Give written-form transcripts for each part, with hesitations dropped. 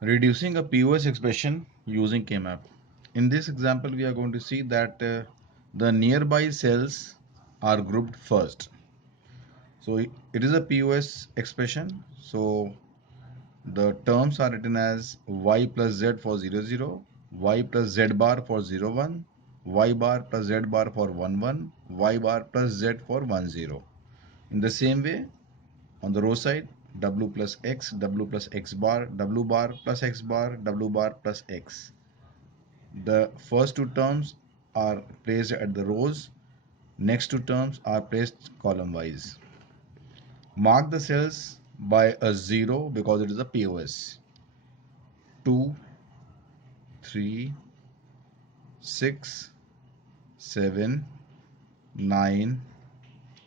Reducing a POS expression using K-map. In this example, we are going to see that the nearby cells are grouped first. So it is a POS expression. So the terms are written as y plus z for 0, 0, y plus z bar for 0, 1, y bar plus z bar for 1, 1, y bar plus z for 1, 0. In the same way, on the row side, w plus x bar, w bar plus x bar, w bar plus x. The first two terms are placed at the rows, next two terms are placed column wise. Mark the cells by a 0 because it is a POS. 2, 3, 6, 7, 9,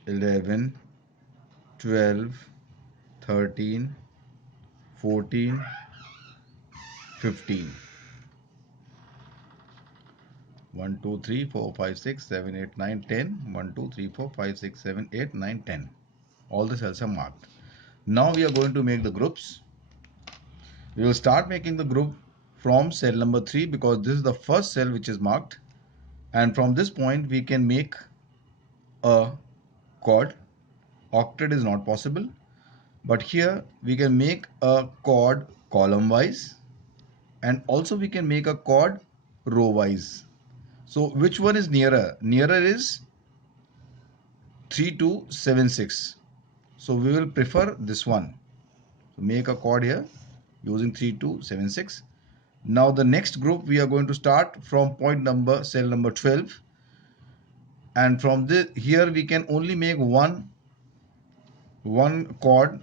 11, 12, 13, 14, 15. 1, 2, 3, 4, 5, 6, 7, 8, 9, 10. 1, 2, 3, 4, 5, 6, 7, 8, 9, 10. All the cells are marked. Now we are going to make the groups. We will start making the group from cell number 3 because this is the first cell which is marked, and from this point we can make a chord. Octet is not possible, but here we can make a chord column wise, and also we can make a chord row wise. So which one is nearer? Nearer is 3276. So we will prefer this one. So make a chord here using 3276. Now the next group we are going to start from point number cell number 12, and from this here we can only make one chord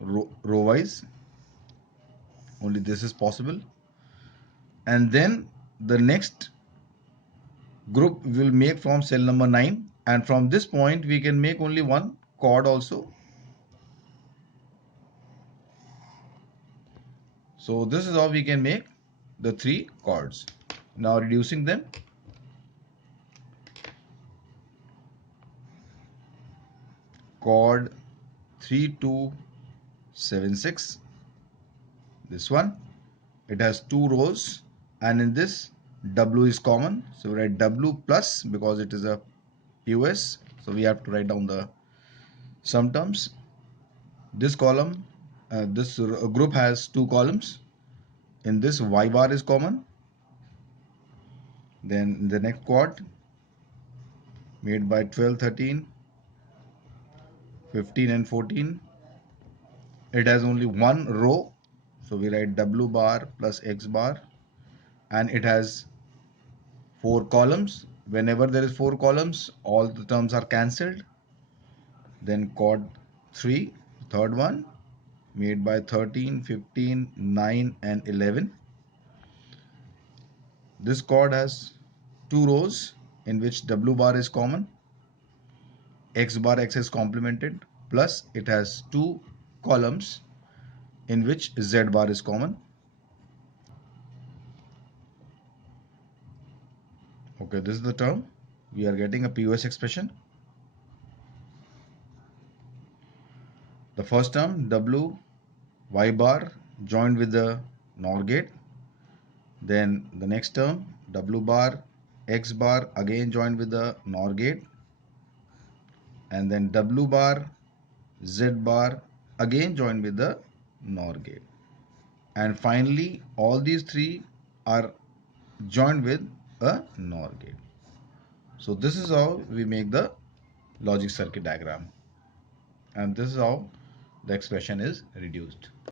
row wise. Only this is possible. And then the next group we will make from cell number 9, and from this point we can make only one chord also. So this is how we can make the three chords. Now reducing them. Chord 3276. This one, it has two rows, and in this W is common, so we write W plus because it is a POS, so we have to write down the sum terms. This column, this group has two columns. In this Y bar is common. Then the next chord made by 12, 13, 15 and 14. It has only one row, so we write W bar plus X bar, and it has four columns. Whenever there is four columns, all the terms are cancelled. Then chord 3, third one, made by 13, 15, 9 and 11. This chord has two rows in which W bar is common, X bar X is complemented, plus it has two columns in which Z bar is common. Okay, this is the term. We are getting a POS expression. The first term W Y bar joined with the NOR gate. Then the next term W bar X bar again joined with the NOR gate. And then W bar Z bar again joined with the NOR gate. And finally all these three are joined with a NOR gate. So this is how we make the logic circuit diagram, and this is how the expression is reduced.